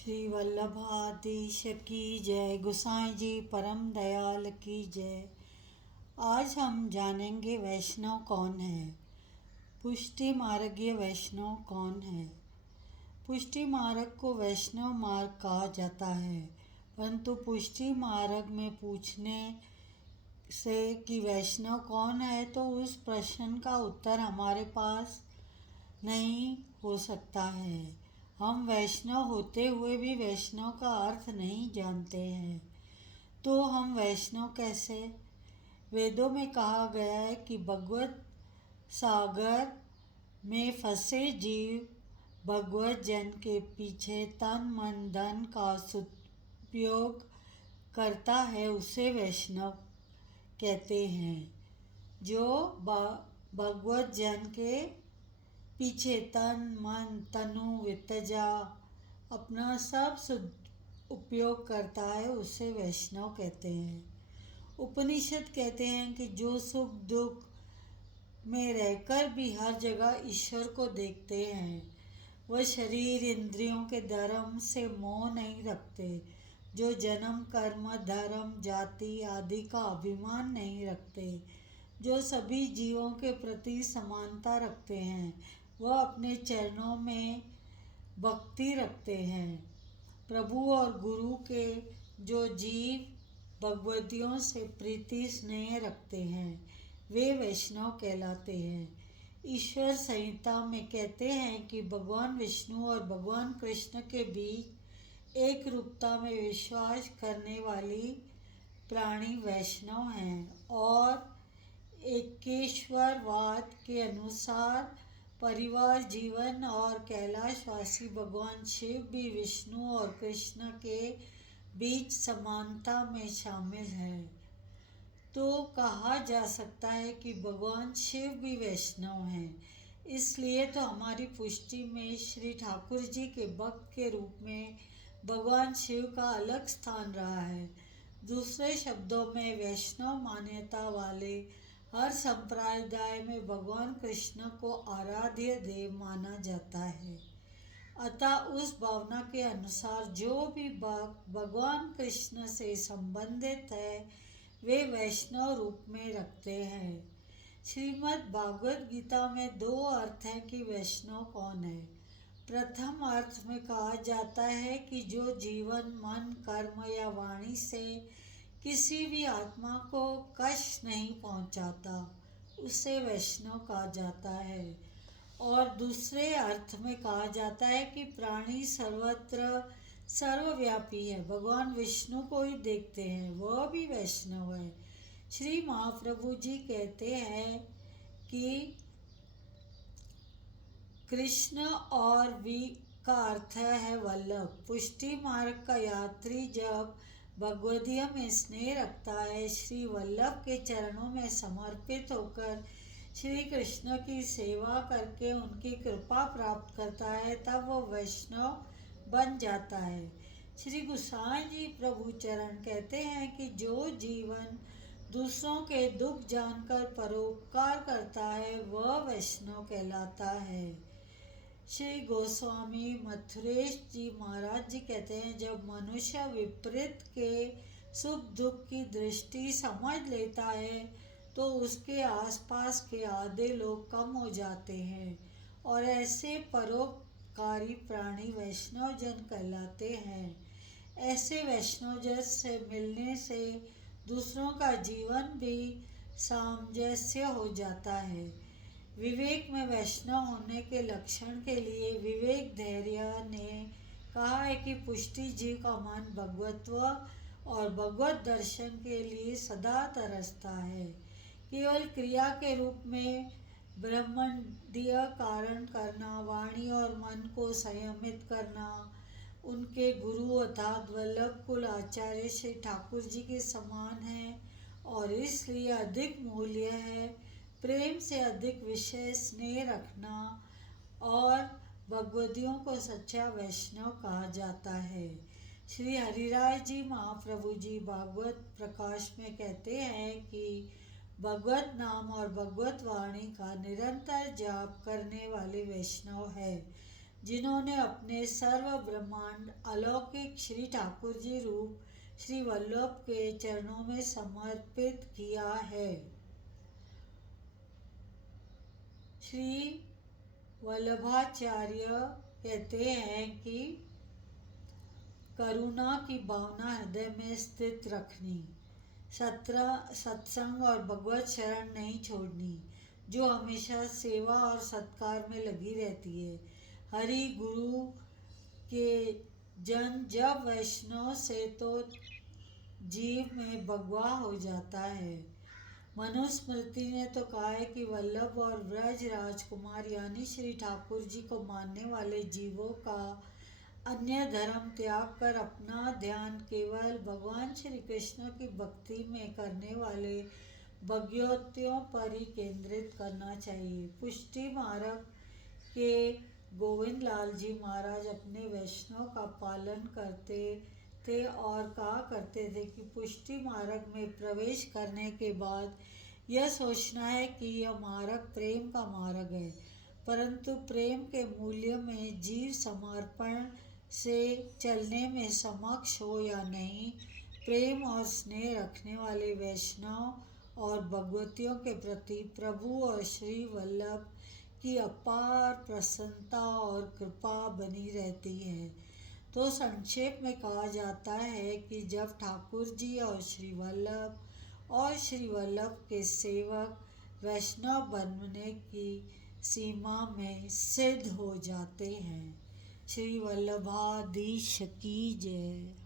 श्री वल्लभाधीश की जय। गोसाई जी परम दयाल की जय। आज हम जानेंगे वैष्णव कौन है। पुष्टि मार्गीय वैष्णव कौन है। पुष्टि मार्ग को वैष्णव मार्ग कहा जाता है, परंतु पुष्टि मार्ग में पूछने से कि वैष्णव कौन है तो उस प्रश्न का उत्तर हमारे पास नहीं हो सकता है। हम वैष्णव होते हुए भी वैष्णव का अर्थ नहीं जानते हैं, तो हम वैष्णव कैसे। वेदों में कहा गया है कि भगवत सागर में फंसे जीव भगवत जन के पीछे तन मन धन का सदुपयोग करता है, उसे वैष्णव कहते हैं। जो भगवत जन के पीछे तन मन तनु वितजा अपना सब उपयोग करता है, उसे वैष्णव कहते हैं। उपनिषद कहते हैं कि जो सुख दुख में रहकर भी हर जगह ईश्वर को देखते हैं, वह शरीर इंद्रियों के धर्म से मोह नहीं रखते। जो जन्म कर्म धर्म जाति आदि का अभिमान नहीं रखते, जो सभी जीवों के प्रति समानता रखते हैं, वह अपने चरणों में भक्ति रखते हैं। प्रभु और गुरु के जो जीव भगवतियों से प्रीति स्नेह रखते हैं, वे वैष्णव कहलाते हैं। ईश्वर संहिता में कहते हैं कि भगवान विष्णु और भगवान कृष्ण के बीच एक रूपता में विश्वास करने वाली प्राणी वैष्णव हैं, और एकेश्वरवाद के अनुसार परिवार जीवन और कैलाशवासी भगवान शिव भी विष्णु और कृष्ण के बीच समानता में शामिल है। तो कहा जा सकता है कि भगवान शिव भी वैष्णव हैं। इसलिए तो हमारी पुष्टि में श्री ठाकुर जी के भक्त के रूप में भगवान शिव का अलग स्थान रहा है। दूसरे शब्दों में वैष्णव मान्यता वाले हर संप्रदाय में भगवान कृष्ण को आराध्य देव माना जाता है। अतः उस भावना के अनुसार जो भी भक्त भगवान कृष्ण से संबंधित है, वे वैष्णव रूप में रखते हैं। श्रीमद् भागवत गीता में दो अर्थ हैं कि वैष्णव कौन है। प्रथम अर्थ में कहा जाता है कि जो जीवन मन कर्म या वाणी से किसी भी आत्मा को कष्ट नहीं पहुंचाता, उसे वैष्णव कहा जाता है। और दूसरे अर्थ में कहा जाता है कि प्राणी सर्वत्र सर्वव्यापी है, भगवान विष्णु को ही देखते हैं, वह भी वैष्णव है। श्री महाप्रभु जी कहते हैं कि कृष्ण और वी का अर्थ है वल्लभ। पुष्टि मार्ग का यात्री जब भगवदीय में स्नेह रखता है, श्री वल्लभ के चरणों में समर्पित होकर श्री कृष्ण की सेवा करके उनकी कृपा प्राप्त करता है, तब वो वैष्णव बन जाता है। श्री गोसाई जी प्रभु चरण कहते हैं कि जो जीवन दूसरों के दुख जानकर परोपकार करता है, वह वैष्णव कहलाता है। श्री गोस्वामी मथुरेश जी महाराज जी कहते हैं, जब मनुष्य विपरीत के सुख दुख की दृष्टि समझ लेता है, तो उसके आसपास के आधे लोग कम हो जाते हैं, और ऐसे परोपकारी प्राणी वैष्णव जन कहलाते हैं। ऐसे वैष्णव जन से मिलने से दूसरों का जीवन भी सामंजस्य हो जाता है। विवेक में वैष्णव होने के लक्षण के लिए विवेक धैर्य ने कहा है कि पुष्टि जी का मन भगवत्व और भगवत दर्शन के लिए सदा तरसता है। केवल क्रिया के रूप में ब्रह्मांडीय कारण करना, वाणी और मन को संयमित करना उनके गुरु अर्थात वल्लभ कुल आचार्य श्री ठाकुर जी के समान है, और इसलिए अधिक मूल्य है। प्रेम से अधिक विषय स्नेह रखना और भगवदियों को सच्चा वैष्णव कहा जाता है। श्री हरिराय जी महाप्रभु जी भागवत प्रकाश में कहते हैं कि भगवत नाम और भगवत वाणी का निरंतर जाप करने वाले वैष्णव है। जिन्होंने अपने सर्व ब्रह्मांड अलौकिक श्री ठाकुर जी रूप श्री वल्लभ के चरणों में समर्पित किया है। श्री वल्लभाचार्य कहते हैं कि करुणा की भावना हृदय में स्थित रखनी, सत्संग और भगवत शरण नहीं छोड़नी, जो हमेशा सेवा और सत्कार में लगी रहती है। हरि गुरु के जन जब वैष्णव से तो जीव में भगवा हो जाता है। मनुस्मृति ने तो कहा है कि वल्लभ और ब्रज राजकुमार यानी श्री ठाकुर जी को मानने वाले जीवों का अन्य धर्म त्याग कर अपना ध्यान केवल भगवान श्री कृष्ण की भक्ति में करने वाले भगवतियों पर ही केंद्रित करना चाहिए। पुष्टि मार्ग के गोविंद लाल जी महाराज अपने वैष्णव का पालन करते थे और कहा करते थे कि पुष्टि मार्ग में प्रवेश करने के बाद यह सोचना है कि यह मार्ग प्रेम का मार्ग है, परंतु प्रेम के मूल्य में जीव समर्पण से चलने में समक्ष हो या नहीं, प्रेम और स्नेह रखने वाले वैष्णव और भगवतियों के प्रति प्रभु और श्री वल्लभ की अपार प्रसन्नता और कृपा बनी रहती है। तो संक्षेप में कहा जाता है कि जब ठाकुर जी और श्री वल्लभ के सेवक वैष्णव बनने की सीमा में सिद्ध हो जाते हैं। श्री वल्लभाधीश की जय।